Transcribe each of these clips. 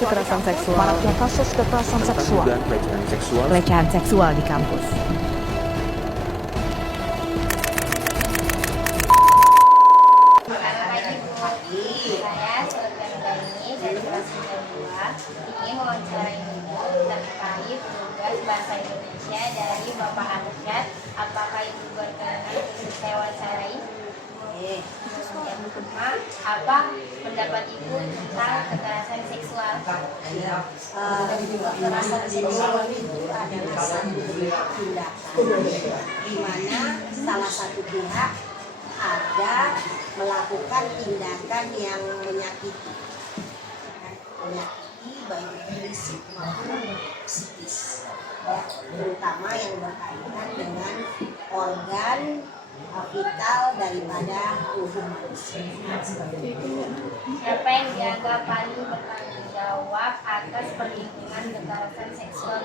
kekerasan seksual, maraknya kasus kekerasan seksual, dugaan pelecehan seksual di kampus. Saya Sultan ini dari kelas 92 ingin mewawancarai Ibu terkait tugas bahasa Indonesia dari Bapak Arsyad. Apakah Ibu berkenan untuk saya wawancarai? Yang kedua, apa pendapat Ibu tentang kekerasan seksual? Kekerasan seksual itu adalah satu tindakan di mana salah satu pihak ada melakukan tindakan yang menyakiti baik fisik maupun psikis, ya, terutama yang berkaitan dengan organ vital daripada tubuh manusia. Siapa yang dianggap paling bertanggung jawab atas perlindungan kekerasan seksual?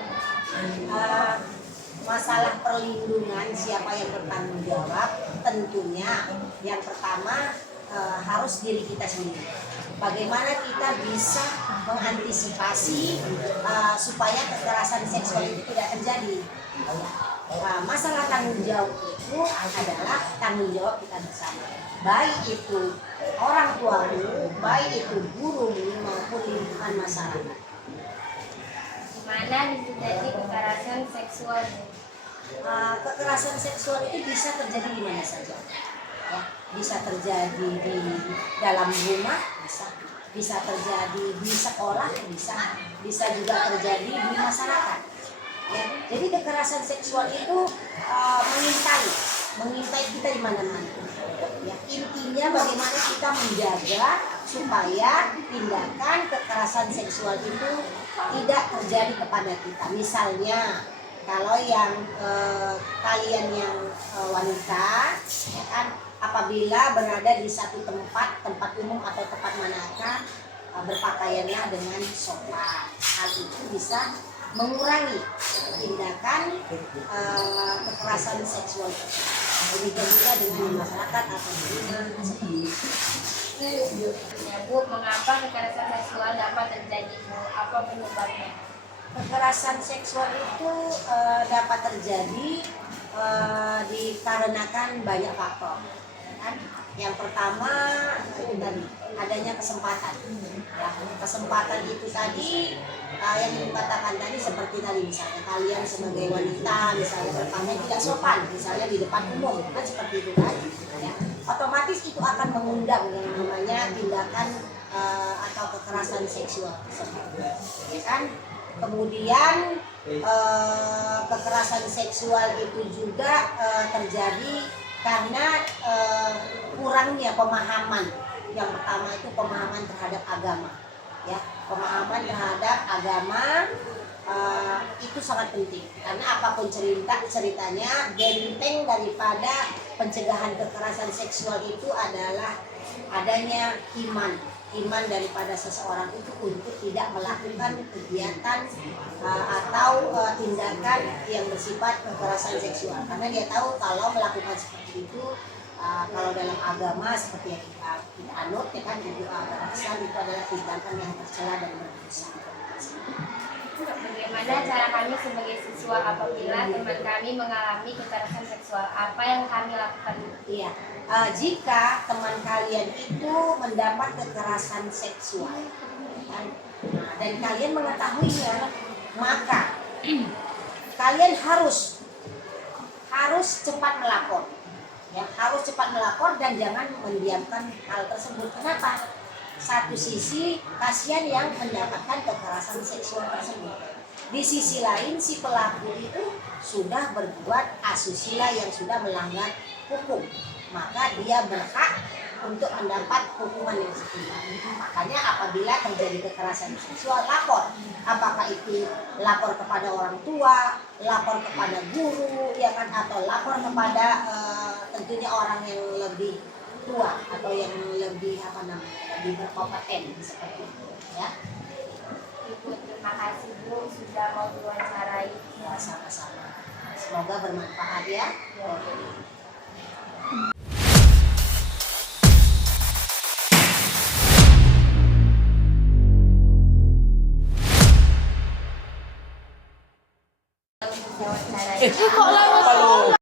Masalah perlindungan siapa yang bertanggung jawab, tentunya yang pertama harus diri kita sendiri. Bagaimana kita bisa mengantisipasi supaya kekerasan seksual itu tidak terjadi. Masalah tanggung jawab itu adalah tanggung jawab kita bersama. Baik itu orang tuamu, baik itu gurumu maupun lingkungan masyarakat. Mana terjadi kekerasan seksual? Kekerasan seksual itu bisa terjadi di mana saja, ya, bisa terjadi di dalam rumah, bisa terjadi di sekolah, bisa juga terjadi di masyarakat, ya. Jadi kekerasan seksual itu mengintai kita di mana-mana, ya. Intinya bagaimana kita menjaga supaya tindakan kekerasan seksual itu tidak terjadi kepada kita. Misalnya kalau yang kalian yang wanita, ya kan, apabila berada di satu tempat umum atau tempat manakah, berpakaianlah dengan sopan. Hal itu bisa mengurangi tindakan kekerasan seksual. Demikian juga dengan masyarakat atau Ya Bu, mengapa kekerasan seksual dapat terjadi Bu? Apa penyebabnya? kekerasan seksual itu dapat terjadi dikarenakan banyak faktor, kan? Yang pertama itu tadi adanya kesempatan, ya. Kesempatan itu tadi yang dikatakan tadi seperti tadi, misalnya kalian sebagai wanita misalnya berpakaian tidak sopan misalnya di depan umum, kan seperti itu tadi, ya. Otomatis itu akan mengundang yang namanya tindakan atau kekerasan seksual tersebut, ya kan? Kemudian kekerasan seksual itu juga terjadi karena kurangnya pemahaman. Yang pertama itu pemahaman terhadap agama, ya. Pemahaman terhadap agama itu sangat penting karena apapun ceritanya, benteng daripada pencegahan kekerasan seksual itu adalah adanya iman daripada seseorang itu untuk tidak melakukan kegiatan atau tindakan yang bersifat kekerasan seksual, karena dia tahu kalau melakukan seperti itu, kalau dalam agama seperti yang kita anut, ya kan, itu agama Islam, itu adalah tindakan yang tercela dan berdosa. Bagaimana cara kami sebagai siswa apabila teman kami mengalami kekerasan seksual? Apa yang kami lakukan? Iya, jika teman kalian itu mendapat kekerasan seksual, kan, dan kalian mengetahuinya, maka kalian harus cepat melapor, ya, harus cepat melapor dan jangan mendiamkan hal tersebut. Kenapa? Satu sisi kasihan yang mendapatkan kekerasan seksual tersebut. Di sisi lain si pelaku itu sudah berbuat asusila yang sudah melanggar hukum, maka dia berhak untuk mendapat hukuman yang setimpal. Makanya apabila terjadi kekerasan seksual, lapor. Apakah itu lapor kepada orang tua, lapor kepada guru, ya kan, atau lapor kepada tentunya orang yang lebih tua atau yang lebih lebih berkompeten seperti itu, ya. Ibu, terima kasih Bu sudah mau diwawancarai. Ya, sama-sama. Semoga bermanfaat, ya. wawancaranya. Kok lewat